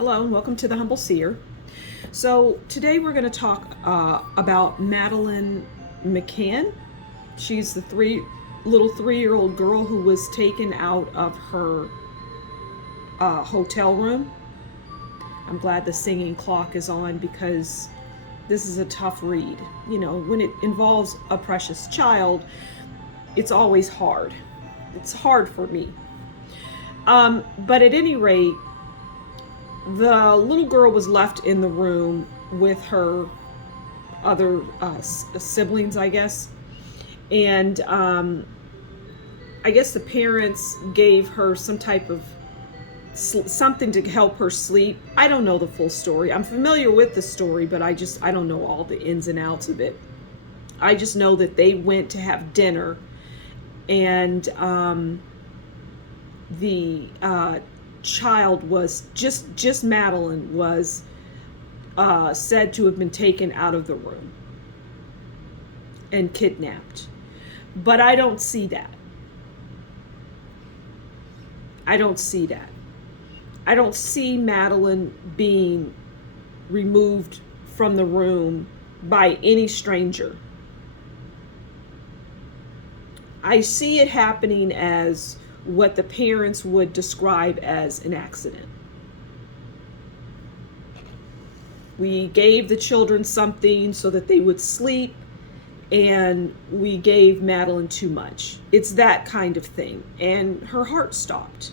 Hello and welcome to the Humble Seer. So today we're going to talk about Madeline McCann. She's the little 3-year-old girl who was taken out of her hotel room. I'm glad the singing clock is on because this is a tough read. You know, when it involves a precious child, it's always hard. It's hard for me. But at any rate, the little girl was left in the room with her other siblings, I guess. And I guess the parents gave her some type of something to help her sleep. I don't know the full story. I'm familiar with the story, but I don't know all the ins and outs of it. I just know that they went to have dinner, and the child was just Madeline was said to have been taken out of the room and kidnapped. But I don't see that. I don't see that. I don't see Madeline being removed from the room by any stranger. I see it happening as what the parents would describe as an accident. We gave the children something so that they would sleep, and we gave Madeline too much. It's that kind of thing. And her heart stopped.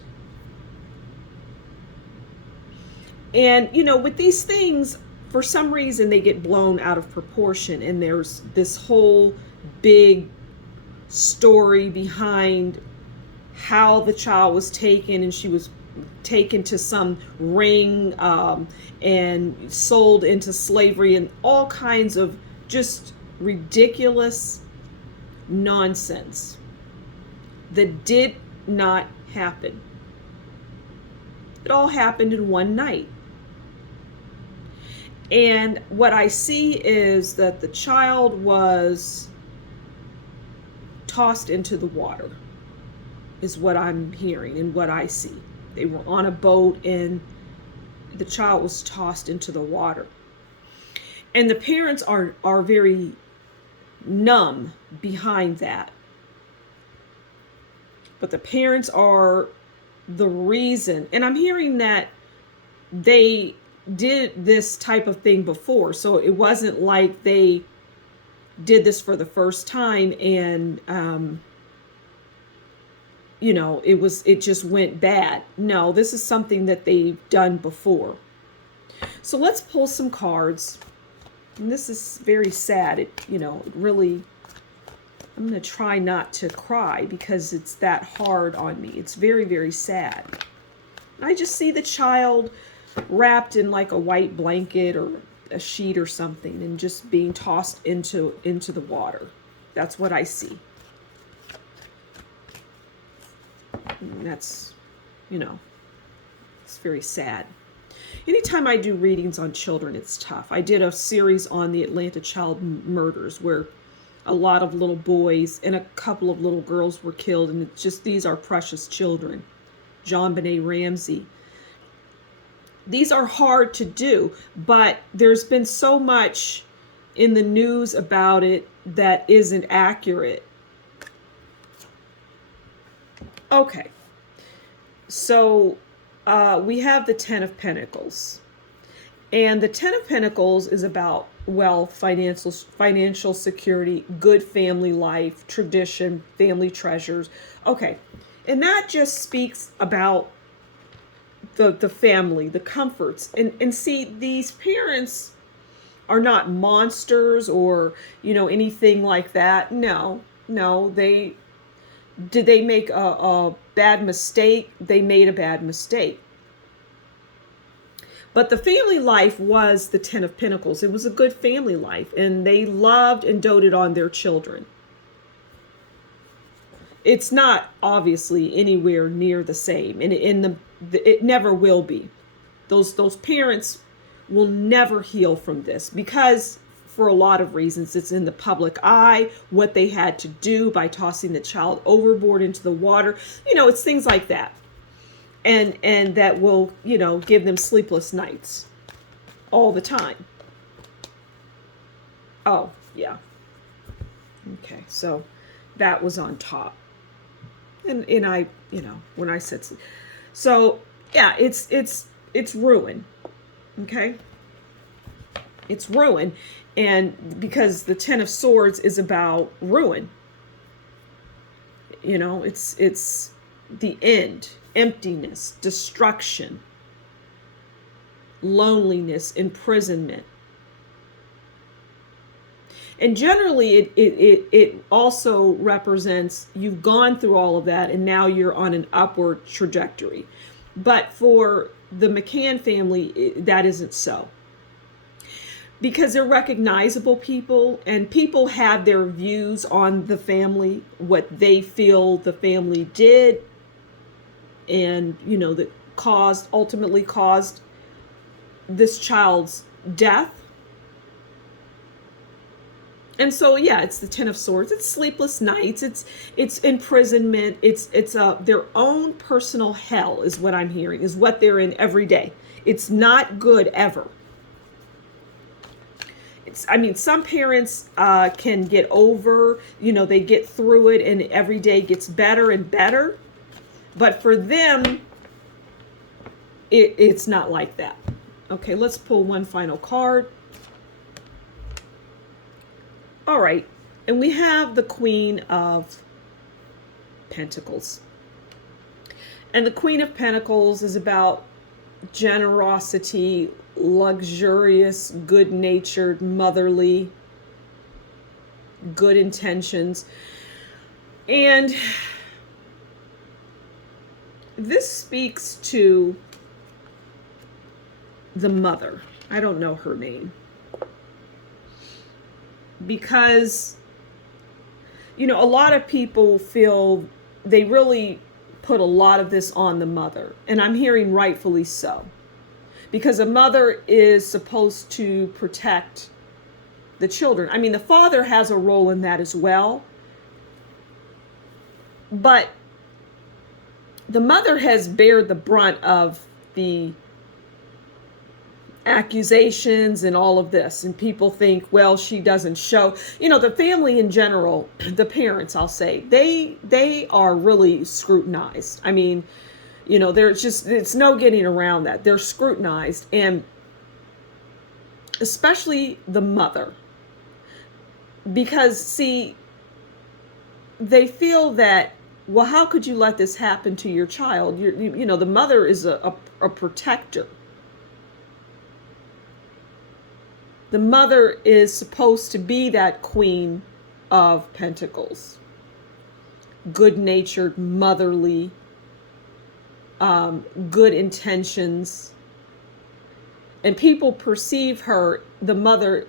And, you know, with these things, for some reason, they get blown out of proportion. And there's this whole big story behind how the child was taken, and she was taken to some ring and sold into slavery, and all kinds of just ridiculous nonsense that did not happen. It all happened in one night. And what I see is that the child was tossed into the water, is what I'm hearing and what I see. They were on a boat and the child was tossed into the water. And the parents are very numb behind that. But the parents are the reason. And I'm hearing that they did this type of thing before. So it wasn't like they did this for the first time and you know, it just went bad. No, this is something that they've done before. So let's pull some cards. And this is very sad. It really, I'm going to try not to cry because it's that hard on me. It's very, very sad. I just see the child wrapped in like a white blanket or a sheet or something and just being tossed into the water. That's what I see. And that's, it's very sad. Anytime I do readings on children, it's tough. I did a series on the Atlanta child murders where a lot of little boys and a couple of little girls were killed, and it's just, these are precious children. JonBenet Ramsey. These are hard to do, but there's been so much in the news about it that isn't accurate. Okay, so we have the Ten of Pentacles. And the Ten of Pentacles is about wealth, financial security, good family life, tradition, family treasures. Okay, and that just speaks about the family, the comforts. And see, these parents are not monsters or, anything like that. No, did they make a bad mistake? They made a bad mistake. But the family life was the Ten of Pentacles. It was a good family life, and they loved and doted on their children. It's not obviously anywhere near the same, and it never will be. Those parents will never heal from this because, for a lot of reasons, it's in the public eye, what they had to do by tossing the child overboard into the water. It's things like that. and that will, give them sleepless nights all the time. Oh, yeah. Okay, so that was on top. And I, when I said so, yeah, it's ruin. Okay? It's ruin, and because the 10 of Swords is about ruin. It's the end, emptiness, destruction, loneliness, imprisonment. And generally, it also represents you've gone through all of that and now you're on an upward trajectory. But for the McCann family, that isn't so. Because they're recognizable people, and people have their views on the family, what they feel the family did, and, that ultimately caused this child's death. And so, yeah, it's the 10 of Swords. It's sleepless nights. It's imprisonment. It's their own personal hell is what I'm hearing, is what they're in every day. It's not good ever. Some parents can get over, they get through it and every day gets better and better. But for them, it's not like that. Okay, let's pull one final card. All right, and we have the Queen of Pentacles. And the Queen of Pentacles is about generosity, luxurious, good-natured, motherly, good intentions. And this speaks to the mother. I don't know her name. Because, a lot of people feel they really put a lot of this on the mother. And I'm hearing rightfully so. Because a mother is supposed to protect the children. The father has a role in that as well. But the mother has bared the brunt of the accusations and all of this, and people think, well, she doesn't show, the family in general, the parents, I'll say, they are really scrutinized. It's no getting around that. They're scrutinized, and especially the mother, because see, they feel that, well, how could you let this happen to your child? The mother is a protector. The mother is supposed to be that Queen of Pentacles. Good-natured, motherly, good intentions. And people perceive her, the mother,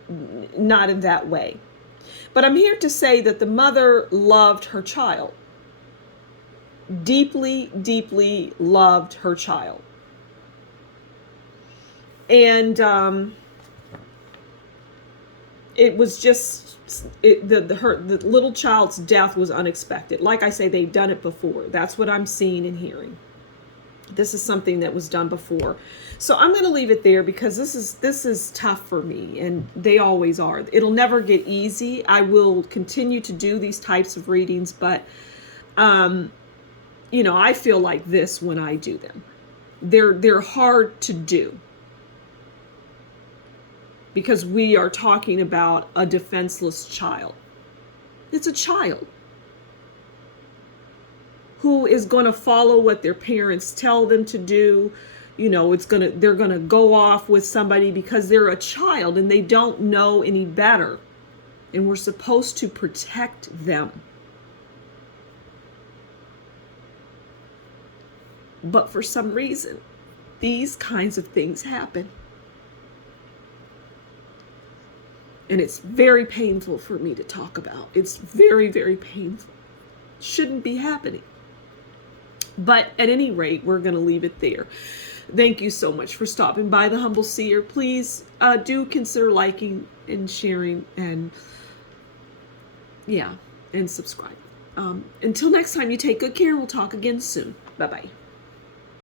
not in that way. But I'm here to say that the mother loved her child. Deeply, deeply loved her child. And it was just, the little child's death was unexpected. Like I say, they've done it before. That's what I'm seeing and hearing. This is something that was done before. So I'm going to leave it there because this is tough for me, and they always are. It'll never get easy. I will continue to do these types of readings, but I feel like this when I do them. They're hard to do. Because we are talking about a defenseless child. It's a child who is going to follow what their parents tell them to do. They're going to go off with somebody because they're a child and they don't know any better. And we're supposed to protect them. But for some reason, these kinds of things happen. And it's very painful for me to talk about. It's very, very painful. Shouldn't be happening. But at any rate, we're going to leave it there. Thank you so much for stopping by the Humble Seer. Please do consider liking and sharing and subscribe. Until next time, you take good care. We'll talk again soon. Bye-bye.